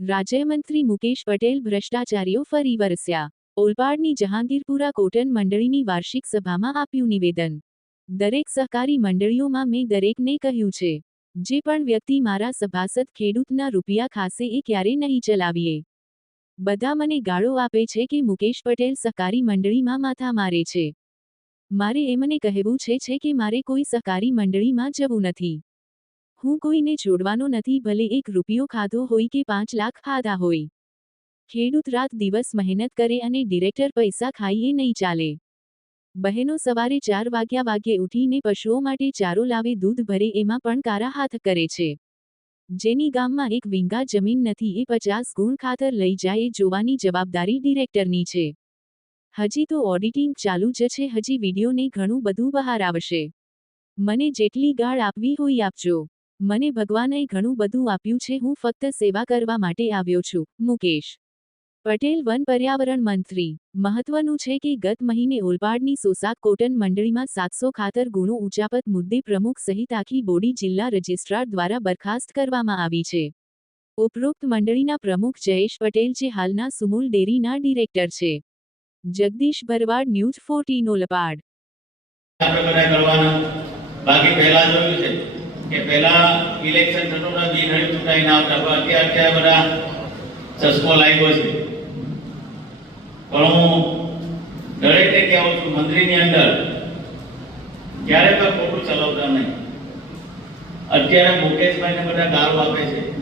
રાજ્યમંત્રી મુકેશ પટેલ ભ્રષ્ટાચારીઓ ફરી વરસ્યા. ઓલપાડની જહાંગીરપુરા કોટન મંડળીની વાર્ષિક સભામાં આપ્યું નિવેદન. દરેક સહકારી મંડળીઓમાં મેં દરેકને કહ્યું છે, જે પણ વ્યક્તિ મારા સભાસદ ખેડૂતના રૂપિયા ખાસે એ ક્યારે નહીં ચલાવીએ? બધા મને ગાળો આપે છે કે મુકેશ પટેલ સહકારી મંડળીમાં માથા મારે છે. મારે એમને કહેવું છે કે મારે કોઈ સહકારી મંડળીમાં જવું નથી. હું કોઈને છોડવાનો નથી, ભલે એક રૂપિયો ખાધો હોય કે પાંચ લાખ ખાધા હોય. ખેડૂત રાત દિવસ મહેનત કરે અને ડિરેક્ટર પૈસા ખાઈએ નહીં ચાલે. બહેનો સવારે ચાર વાગ્યા વાગ્યે ઉઠીને પશુઓ માટે ચારો લાવે, દૂધ ભરે, એમાં પણ કારા હાથ કરે છે. જેની ગામમાં એક વિંગા જમીન નથી, એ પચાસ ગુણ ખાતર લઈ જાય જોવાની જવાબદારી ડિરેક્ટરની છે. હજી તો ઓડિટિંગ ચાલુ જ છે, હજી વિડીયોને ઘણું બધું બહાર આવશે. મને જેટલી ગાળ આપવી હોય આપજો. મને ભગવાને ઘણું બધું આપ્યું છે, હું ફક્ત સેવા કરવા માટે આવ્યો છું. મુકેશ. પટેલ વન પર્યાવરણ મંત્રી. મહત્વનું છે કે ગત મહિને ઓલપાડની સોસાક કોટન મંડળીમાં સાતસો ખાતર ગુણો ઉચાપત મુદ્દે પ્રમુખ સહિત આખી બોડી જિલ્લા રજિસ્ટ્રાર દ્વારા બરખાસ્ત કરવામાં આવી છે. ઉપરોક્ત મંડળીના પ્રમુખ જયેશ પટેલ જે હાલના સુમુલ ડેરીના ડિરેક્ટર છે. Jagdish Bharwad news fourteen, Olpad. બાકી પહેલા જોયું છે. કે પહેલા ઇલેક્શન થતું હતા બી ચૂંટાઈ ના આવતા અત્યારે અત્યારે બધા ચશ્મો લાગ્યો છે. પણ હું દરેકને કહેવું છું, મંત્રીની અંદર ક્યારે પણ ખોટું ચલાવતા નહીં. અત્યારે મુકેશભાઈને બધા ગાળો આપે છે.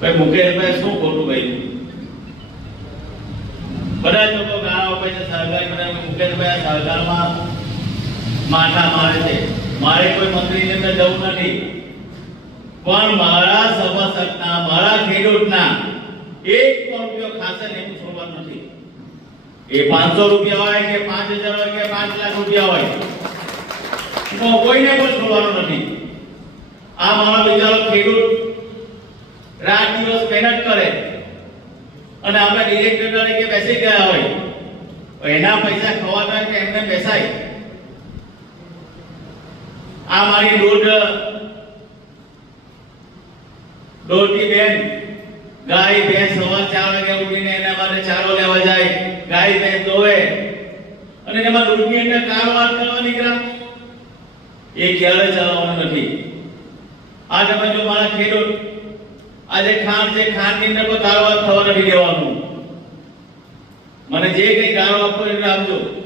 ભાઈ, મુકેશભાઈ શું ખોટું ભાઈ બધા જ લોકો ગાળો આપે છે, સરકારી બધા, મુકેશભાઈ સરકારમાં માથા મારે છે. મારે કોઈ મંત્રીની અંદર જવું નથી. પણ મારા સભાસદના, મારા ખેડૂતના એક પણ રૂપિયો ખાશે ને એવું છોડવાનું નથી. એ પાંચસો રૂપિયા હોય કે પાંચ હજાર હોય કે પાંચ લાખ રૂપિયા હોય, તો કોઈને પણ છોડવાનું નથી. આ મારો બિચારો ખેડૂત રાત દિવસ મહેનત કરે અને આપણે ડિરેક્ટર તરીકે બેસી ગયા હોય એના પૈસા ખવાતા કે એમને બેસાય? આ મારી દૂધ દોઢી બેન, ગાય, ભેંસ સવાર ચાર વાગે ઉઠીને એના માટે ચારો લેવા જાય. ગાય, ભેંસ દોવે અને એમાં દૂધની અંદર કારોબાર કરવા નીકળ્યા. એ ક્યારે ચાલવાનું નથી. આ તમે જો મારા ખેડૂત, આજે ખાંડ છે ખાંડની અંદર કોઈ કારોબાર થવા નથી દેવાનું. મને જે કઈ ગાળો આપો એને આપજો.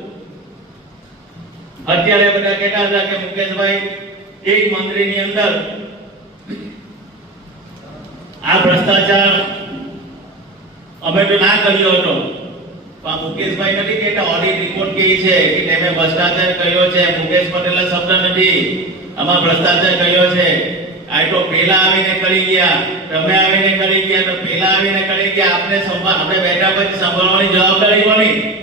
અત્યારે બધા કહેતા હતા કે મુકેશભાઈ, એક મંત્રીની અંદર આ ભ્રષ્ટાચાર અમે તો ના કર્યો હતો. પણ મુકેશભાઈ નથી કહેતા ઓડિટ રિપોર્ટ કહે છે કે તેમે ભ્રષ્ટાચાર કર્યો છે. મુકેશ પટેલના શબ્દ નથી. આમાં ભ્રષ્ટાચાર કર્યો છે. આ તો પેલા આવીને કરી ગયા. તમે આવીને કરી ગયા, તો પેલા આવીને કરી ગયા. આપણે સંભાળ આપણે બેઠા પછી સંભાળવાની જવાબદારી કોની?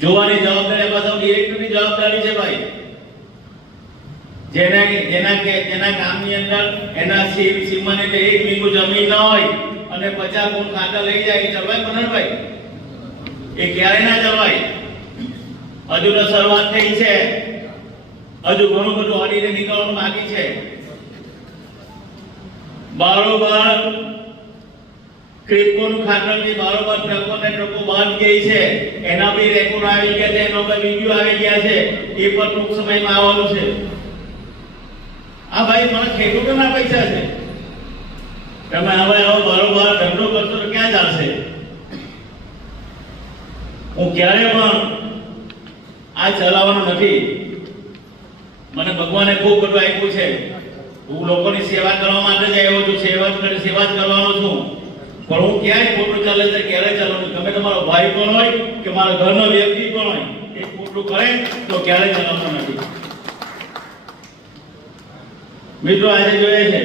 જોવાની જવાબદારી પાછળ ડિરેક્ટરની જવાબદારી છે ભાઈ. જેના જેના કે જેના કામની અંદર એના સીમ સીમાને તે એક વીઘો જમીન ન હોય અને પચાસ ગુણ ખાતા લઈ જાય એ પણ મનનભાઈ? એ ક્યારે ના જવાય હજુ તો શરૂઆત થઈ છે. હજુ ઘણું બધું ઓડિટે નીકળવાનું બાકી છે. બારોબાર ક્રિપ્ટોનું ખાતર જે બારોબાર ટ્રકો ને ટ્રકો બંધ ગઈ છે, એના બી રેકોર્ડ આવી ગયા છે, એનો બી વીડિયો આવી ગયા છે, એ પણ ટૂંક સમયમાં આવવાનું છે. આ ભાઈ મને ખેડૂતોના પૈસા છે. તમે હવે આવો બારોબાર ધંધો કરશો તો ક્યાં ચાલશે હું ક્યારે પણ આ ચલાવવાનો નથી. મને ભગવાને ખૂબ બધું આપ્યું છે. હું લોકોની સેવા કરવા માટે જ આવ્યો છું, સેવા સેવા જ કરવાનો છું. પણ હું ક્યાંય ખોટું ચાલે છે ક્યારે ચાલવાનું તમે તમારો ભાઈ પણ હોય કે મારા ઘરનો વ્યક્તિ પણ હોય, એ ખોટું કરે તો ક્યારે ચાલવાનું નથી. મિત્રો, આજે જોઈએ છે